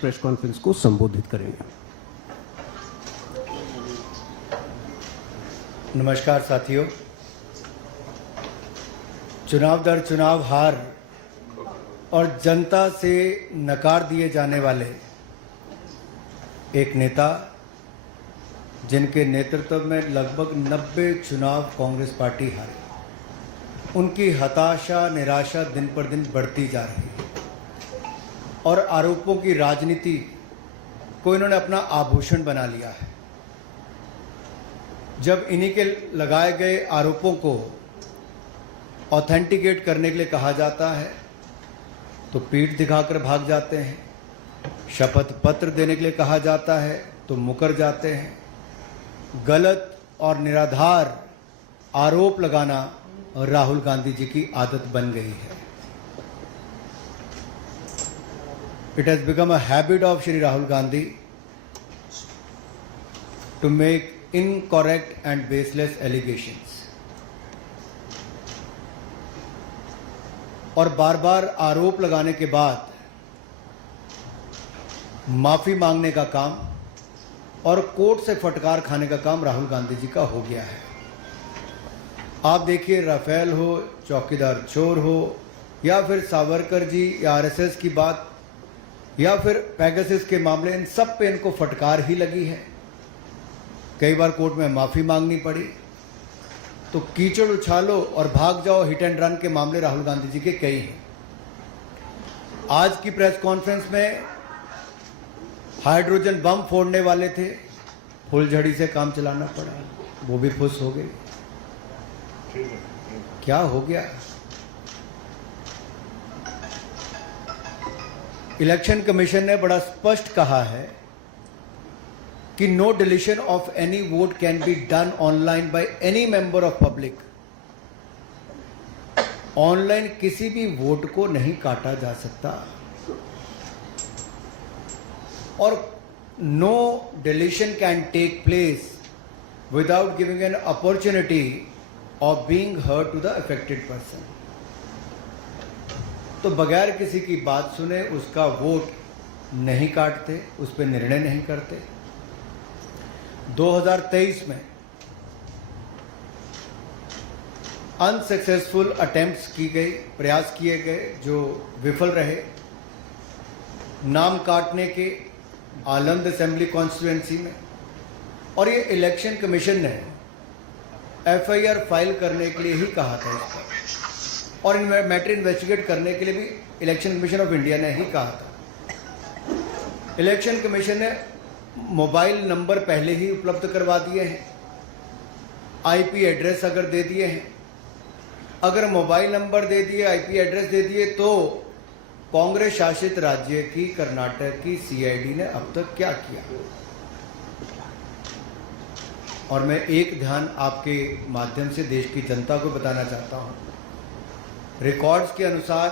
Press conference को संबोधित करेंगे। नमस्कार साथियों, चुनाव दर चुनाव हार और जनता से नकार दिए जाने वाले एक नेता जिनके नेतृत्व में लगभग 90 चुनाव कांग्रेस पार्टी हारी, उनकी हताशा निराशा दिन पर दिन बढ़ती जा रही है और आरोपों की राजनीति को इन्होंने अपना आभूषण बना लिया है। जब इन्हीं के लगाए गए आरोपों को ऑथेंटिकेट करने के लिए कहा जाता है तो पीठ दिखाकर भाग जाते हैं, शपथ पत्र देने के लिए कहा जाता है तो मुकर जाते हैं। गलत और निराधार आरोप लगाना राहुल गांधी जी की आदत बन गई है। It has become a habit of Shri Rahul Gandhi to make incorrect and baseless allegations और बार बार आरोप लगाने के बाद माफी मांगने का काम और कोर्ट से फटकार खाने का काम राहुल गांधी जी का हो गया है। आप देखिए, राफेल हो, चौकीदार चोर हो, या फिर सावरकर जी या आरएसएस की बात, या फिर पेगासस के मामले, इन सब पे इनको फटकार ही लगी है। कई बार कोर्ट में माफी मांगनी पड़ी। तो कीचड़ उछालो और भाग जाओ हिट एंड रन के मामले राहुल गांधी जी के कई हैं। आज की प्रेस कॉन्फ्रेंस में हाइड्रोजन बम फोड़ने वाले थे, फुलझड़ी से काम चलाना पड़ा, वो भी फुस हो गए। क्या हो गया? इलेक्शन कमीशन ने बड़ा स्पष्ट कहा है कि no deletion of any vote can be done online by any member of public. Online किसी भी वोट को नहीं काटा जा सकता और no deletion can take place without giving an opportunity of being heard to the affected person. तो बगैर किसी की बात सुने उसका वोट नहीं काटते, उस पर निर्णय नहीं करते। 2023 में अनसक्सेसफुल अटेम्प्ट्स की गई, प्रयास किए गए जो विफल रहे, नाम काटने के आलंद असेंबली कॉन्स्टिट्यूएंसी में। और ये इलेक्शन कमीशन ने एफआईआर फाइल करने के लिए ही कहा था इस पर, और इन मैटर इन्वेस्टिगेट करने के लिए भी इलेक्शन कमीशन ऑफ इंडिया ने ही कहा था। इलेक्शन कमीशन ने मोबाइल नंबर पहले ही उपलब्ध करवा दिए हैं, आईपी एड्रेस अगर दे दिए हैं, अगर मोबाइल नंबर दे दिए, आईपी एड्रेस दे दिए, तो कांग्रेस शासित राज्य की कर्नाटक की सीआईडी ने अब तक क्या किया? और मैं एक ध्यान आपके माध्यम से देश की जनता को बताना चाहता हूं। रिकॉर्ड्स के अनुसार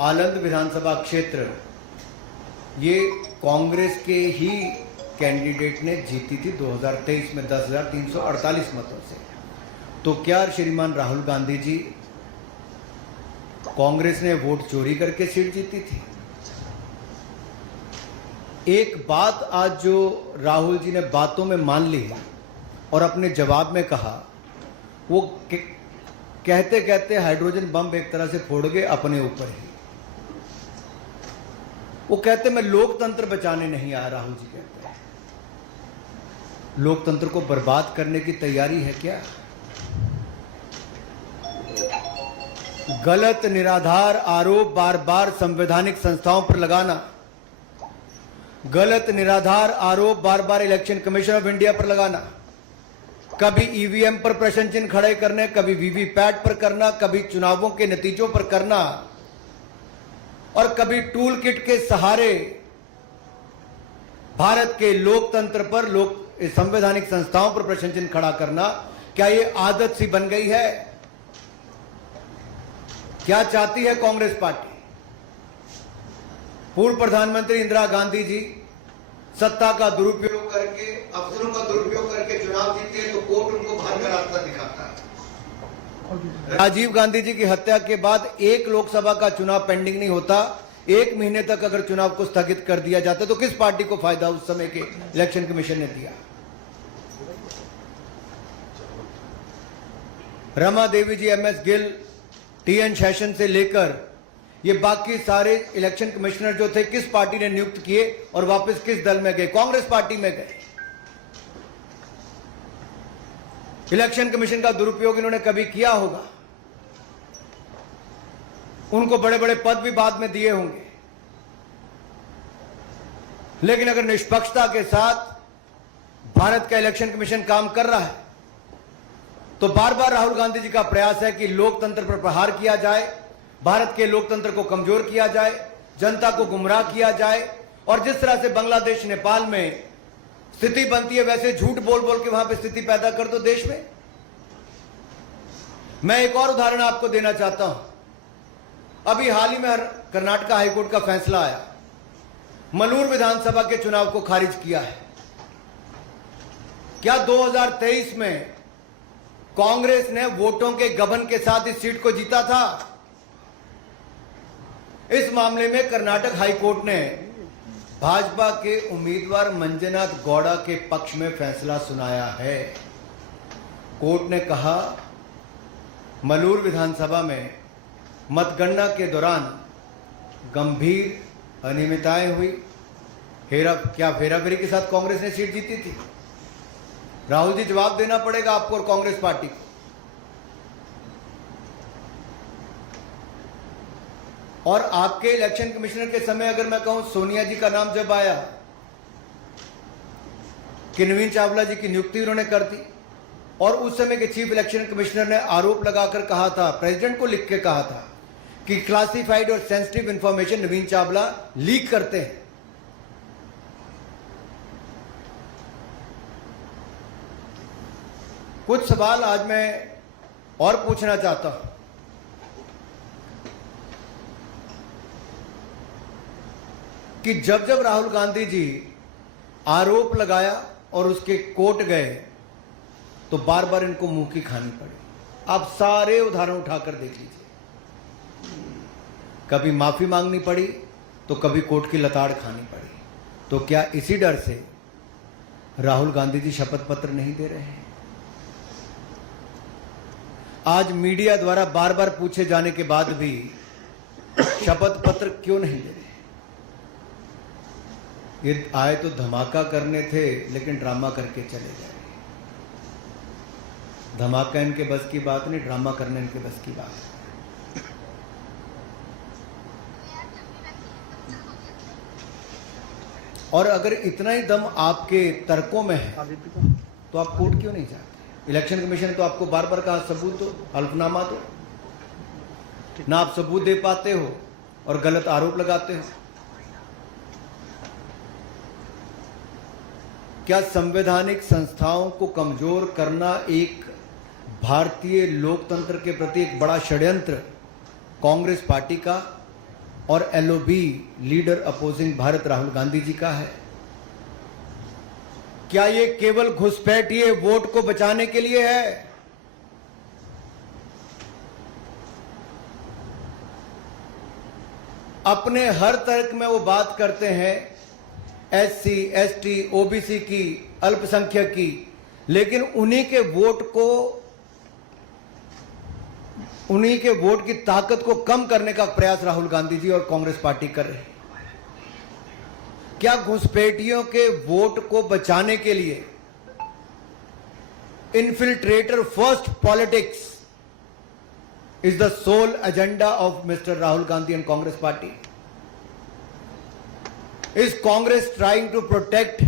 आलंद विधानसभा क्षेत्र ये कांग्रेस के ही कैंडिडेट ने जीती थी 2023 में 10,348 मतों से। तो क्या श्रीमान राहुल गांधी जी, कांग्रेस ने वोट चोरी करके सीट जीती थी? एक बात आज जो राहुल जी ने बातों में मान ली है और अपने जवाब में कहा, वो कहते कहते हाइड्रोजन बम एक तरह से फोड़ गए अपने ऊपर ही। वो कहते मैं लोकतंत्र बचाने नहीं आया, राहुल जी कहते हैं। लोकतंत्र को बर्बाद करने की तैयारी है क्या? गलत निराधार आरोप बार बार संवैधानिक संस्थाओं पर लगाना, गलत निराधार आरोप बार बार इलेक्शन कमीशन ऑफ इंडिया पर लगाना, कभी ईवीएम पर प्रश्न चिन्ह खड़े करने, कभी वीवीपैट पर करना, कभी चुनावों के नतीजों पर करना, और कभी टूल किट के सहारे भारत के लोकतंत्र पर, संवैधानिक संस्थाओं पर प्रश्न चिन्ह खड़ा करना, क्या ये आदत सी बन गई है? क्या चाहती है कांग्रेस पार्टी? पूर्व प्रधानमंत्री इंदिरा गांधी जी सत्ता का दुरुपयोग करके, अफसरों का दुरुपयोग करके चुनाव जीते हैं तो कोर्ट उनको बाहर का रास्ता दिखाता है। राजीव गांधी जी की हत्या के बाद एक लोकसभा का चुनाव पेंडिंग नहीं होता, 1 महीने तक अगर चुनाव को स्थगित कर दिया जाता तो किस पार्टी को फायदा उस समय के इलेक्शन कमीशन ने दिया? रमा देवी जी, MS गिल, TN शेषन से लेकर ये बाकी सारे इलेक्शन कमिश्नर जो थे किस पार्टी ने नियुक्त किए और वापस किस दल में गए? कांग्रेस पार्टी में गए। इलेक्शन कमीशन का दुरुपयोग इन्होंने कभी किया होगा, उनको बड़े बड़े पद भी बाद में दिए होंगे, लेकिन अगर निष्पक्षता के साथ भारत का इलेक्शन कमीशन काम कर रहा है तो बार बार राहुल गांधी जी का प्रयास है कि लोकतंत्र पर प्रहार किया जाए, भारत के लोकतंत्र को कमजोर किया जाए, जनता को गुमराह किया जाए, और जिस तरह से बांग्लादेश नेपाल में स्थिति बनती है वैसे झूठ बोल बोल के वहां पे स्थिति पैदा कर दो देश में। मैं एक और उदाहरण आपको देना चाहता हूं। अभी हाल ही में कर्नाटक हाईकोर्ट का फैसला आया, मलूर विधानसभा के चुनाव को खारिज किया है। क्या 2023 में कांग्रेस ने वोटों के गबन के साथ इस सीट को जीता था? इस मामले में कर्नाटक हाईकोर्ट ने भाजपा के उम्मीदवार मंजुनाथ गौड़ा के पक्ष में फैसला सुनाया है। कोर्ट ने कहा मलूर विधानसभा में मतगणना के दौरान गंभीर अनियमितताएं हुई। क्या फेराफेरी के साथ कांग्रेस ने सीट जीती थी? राहुल जी, जवाब देना पड़ेगा आपको और कांग्रेस पार्टी को। और आपके इलेक्शन कमिश्नर के समय अगर मैं कहूं, सोनिया जी का नाम जब आया कि नवीन चावला जी की नियुक्ति उन्होंने कर दी, और उस समय के चीफ इलेक्शन कमिश्नर ने आरोप लगाकर कहा था, प्रेसिडेंट को लिख के कहा था कि क्लासिफाइड और सेंसिटिव इंफॉर्मेशन नवीन चावला लीक करते हैं। कुछ सवाल आज मैं और पूछना चाहता हूं कि जब जब राहुल गांधी जी आरोप लगाया और उसके कोर्ट गए तो बार बार इनको मुंह की खानी पड़ी। आप सारे उदाहरण उठाकर देख लीजिए, कभी माफी मांगनी पड़ी तो कभी कोर्ट की लताड़ खानी पड़ी। तो क्या इसी डर से राहुल गांधी जी शपथ पत्र नहीं दे रहे हैं? आज मीडिया द्वारा बार बार पूछे जाने के बाद भी शपथ पत्र क्यों नहीं दे रहे? ये आए तो धमाका करने थे लेकिन ड्रामा करके चले गए। धमाका इनके बस की बात नहीं, ड्रामा करने इनके बस की बात है। और अगर इतना ही दम आपके तर्कों में है तो आप कोर्ट क्यों नहीं जाते? इलेक्शन कमीशन तो आपको बार बार कहा सबूत दो, हल्फनामा दो, ना आप सबूत दे पाते हो और गलत आरोप लगाते हो। क्या संवैधानिक संस्थाओं को कमजोर करना एक भारतीय लोकतंत्र के प्रति एक बड़ा षड्यंत्र कांग्रेस पार्टी का और LOB leader opposing Bharat Rahul Gandhi ji का है? क्या ये केवल घुसपैठिए वोट को बचाने के लिए है? अपने हर तर्क में वो बात करते हैं SC, ST, OBC की, अल्पसंख्यक की, लेकिन उन्हीं के वोट की ताकत को कम करने का प्रयास राहुल गांधी जी और कांग्रेस पार्टी कर रहे हैं। क्या घुसपैठियों के वोट को बचाने के लिए infiltrator first politics is the sole agenda of mister Rahul Gandhi and Congress party? Is Congress trying to protect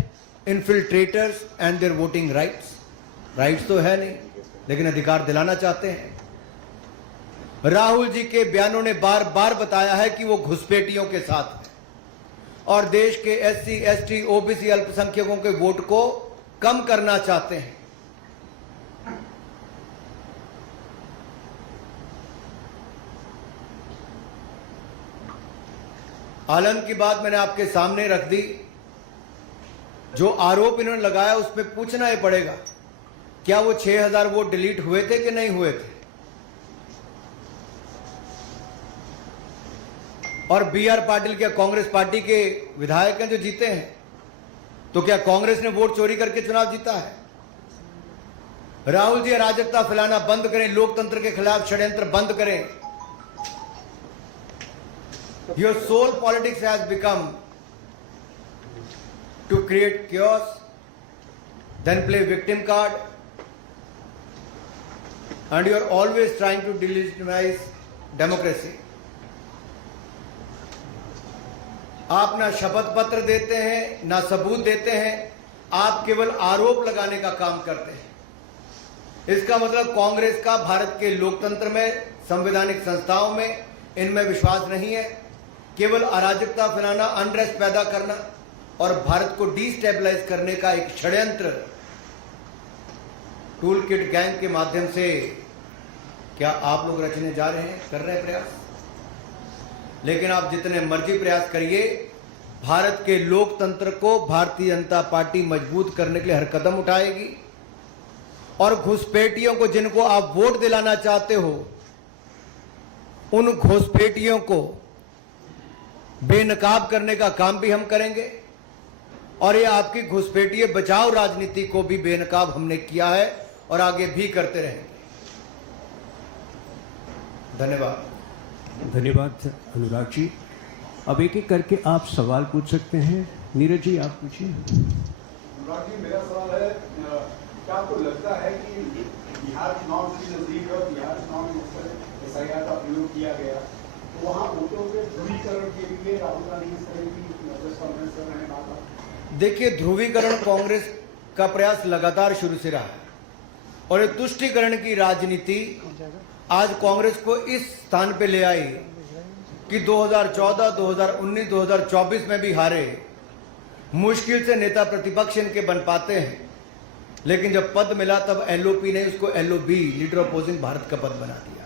infiltrators and their voting rights? Rights तो है नहीं, लेकिन अधिकार दिलाना चाहते हैं। राहुल जी के बयानों ने बार बार बताया है कि वो घुसपैठियों के साथ है और देश के SC, ST, OBC अल्पसंख्यकों के वोट को कम करना चाहते हैं। आलम की बात मैंने आपके सामने रख दी। जो आरोप इन्होंने लगाया उस पर पूछना ही पड़ेगा, क्या वो 6000 वोट डिलीट हुए थे कि नहीं हुए थे? और B.R. पाटिल क्या कांग्रेस पार्टी के विधायक हैं जो जीते हैं? तो क्या कांग्रेस ने वोट चोरी करके चुनाव जीता है? राहुल जी अराजकता फैलाना बंद करें, लोकतंत्र के खिलाफ षड्यंत्र बंद करें। Your sole politics has become to create chaos, then play victim card, and you are always trying to delegitimize democracy. आप ना शपथ पत्र देते हैं, ना सबूत देते हैं, आप केवल आरोप लगाने का काम करते हैं। इसका मतलब कांग्रेस का भारत के लोकतंत्र में, संवैधानिक संस्थाओं में, इनमें विश्वास नहीं है। केवल अराजकता फैलाना, अनरेस्ट पैदा करना और भारत को डिस्टेबलाइज करने का एक षड्यंत्र टूल किट गैंग के माध्यम से क्या आप लोग रचने जा रहे हैं, कर रहे हैं प्रयास? लेकिन आप जितने मर्जी प्रयास करिए, भारत के लोकतंत्र को भारतीय जनता पार्टी मजबूत करने के लिए हर कदम उठाएगी। और घुसपैठियों को, जिनको आप वोट दिलाना चाहते हो, उन घुसपैठियों को बेनकाब करने का काम भी हम करेंगे। और ये आपकी घुसपैठिए बचाओ राजनीति को भी बेनकाब हमने किया है और आगे भी करते रहेंगे। धन्यवाद। धन्यवाद अनुराग जी। अब एक एक करके आप सवाल पूछ सकते हैं। नीरज जी, आप पूछिए। अनुराग जी, मेरा सवाल है, क्या आपको लगता है कि बिहार चुनाव की नजदीक है, बिहार चुनाव में SIR का प्रयोग किया गया, तो वहाँ वोटों के ध्रुवीकरण के लिए राहुल गांधी इस तरह की प्रेस कॉन्फ्रेंस कर रहे हैं? बात देखिए, ध्रुवीकरण कांग्रेस का प्रयास लगातार शुरू से रहा है और ये तुष्टीकरण की राजनीति आज कांग्रेस को इस स्थान पे ले आई कि 2014, 2019, 2024 में भी हारे। मुश्किल से नेता प्रतिपक्ष इनके बन पाते हैं, लेकिन जब पद मिला तब LOP ने उसको LOB, लीडर ऑपोजिंग भारत का पद बना दिया।